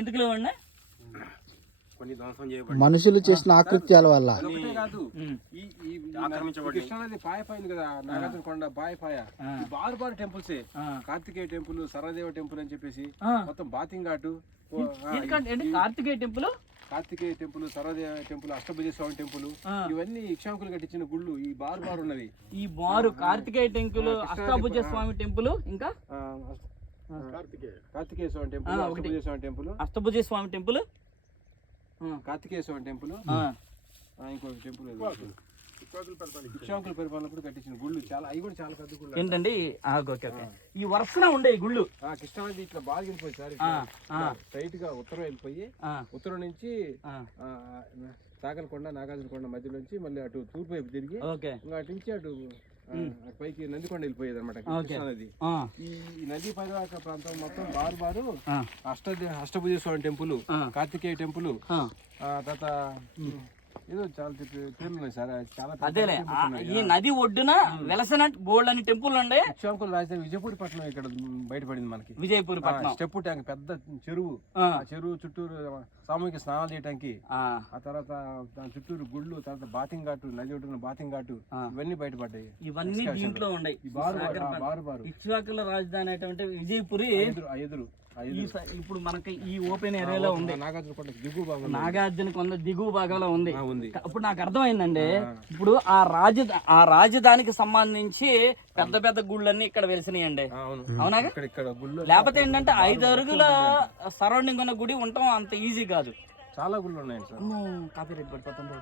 ఎందుకు లేవండి? కొన్ని ధ్వంసం చేయబడి మనుషులు చేసిన ఆకృత్యాల వల్ల ఒకటే కాదు, ఈ కృష్ణానది పాయపోయింది కదా, నాగార్జున కొండ పాయ బారు టెంపుల్సే. కార్తికేయ టెంపుల్, సరదేవ టెంపుల్ అని చెప్పేసి మొత్తం bathing ghat, Kartikeya temple, Kartikeya temple, Saradeva temple, Ashtabhuja Swami temple, ఇవన్నీ ఇక్షాంకులు కట్టించిన గుళ్ళు ఈ బారు ఉన్నవి. ఈ బారు కార్తికేయ టెంపుల్, అష్టాభుజ స్వామి టెంపుల్, ఇంకా Kartikeya Swami temple, Ashtabhuja Swami temple, Ashtabhuja Swami temple, Kartikeya Swami temple, ఇంకో టెంపుల్ ఇక్షాంకుల పరిపాలనప్పుడు కట్టించిన గుళ్ళు చాలా, అవి కూడా చాలా పెద్ద గుళ్ళు. ఏంటండి ఈ వరుసన ఉండే గుళ్ళు. కృష్ణానది ఇట్లా బాగా వెళ్ళిపోయి సార్, స్ట్రైట్ గా ఉత్తరం వెళ్ళిపోయి, ఉత్తరం నుంచి సాగలకొండ, నాగార్జున కొండ మధ్య నుంచి మళ్ళీ అటు తూర్పు వైపు తిరిగి, ఇంకా అటు నుంచి అటు పైకి నందికొండ వెళ్ళిపోయేది అనమాట కృష్ణానది. ఈ నదీ పరివాహక ప్రాంతం మొత్తం బారు అష్టభుజ స్వామి టెంపుల్, కార్తికేయ టెంపుల్, తర్వాత ఏదో చాలా పేర్లు ఉన్నాయి సార్. చాలా అదేలే, ఈ నది ఒడ్డున వెలసిన బోల్డ్ అని టెంపుల్ ఉండే. ఇక్షాంకుల రాజధాని విజయపూరి పట్టణం ఇక్కడ బయటపడింది మనకి. విజయపూరి పట్టణం స్టెప్ ట్యాంక్, పెద్ద చెరువు, చెరువు చుట్టూరు సామూహిక స్నానాలు చేయడానికి, ఆ తర్వాత దాని చుట్టూరు గుళ్ళు, తర్వాత బాతింగ్ ఘాటు, నది ఒడ్డున బాతింగ్ ఘాటు, ఇవన్నీ బయటపడ్డాయి. ఇవన్నీ దీంట్లో ఉన్నాయి. బారు ఇక్ష్వాకుల రాజధాని అనేటువంటి విజయపురి ఎదురు ఇప్పుడు మనకి ఈ ఓపెన్ ఏరియాలో ఉంది. నాగార్జున కొండ దిగువ భాగంలో ఉంది. ఇప్పుడు నాకు అర్థమైందండి, ఇప్పుడు ఆ రాజధానికి సంబంధించి పెద్ద పెద్ద గుళ్ళన్నీ ఇక్కడ వెలిసినాయండి. అవునా? లేకపోతే ఏంటంటే 5 అడుగుల సరౌండింగ్ ఉన్న గుడి ఉండటం అంత ఈజీ కాదు. చాలా గుళ్ళు ఉన్నాయి సార్. కాపీ రేట్ పడిపోతుంది.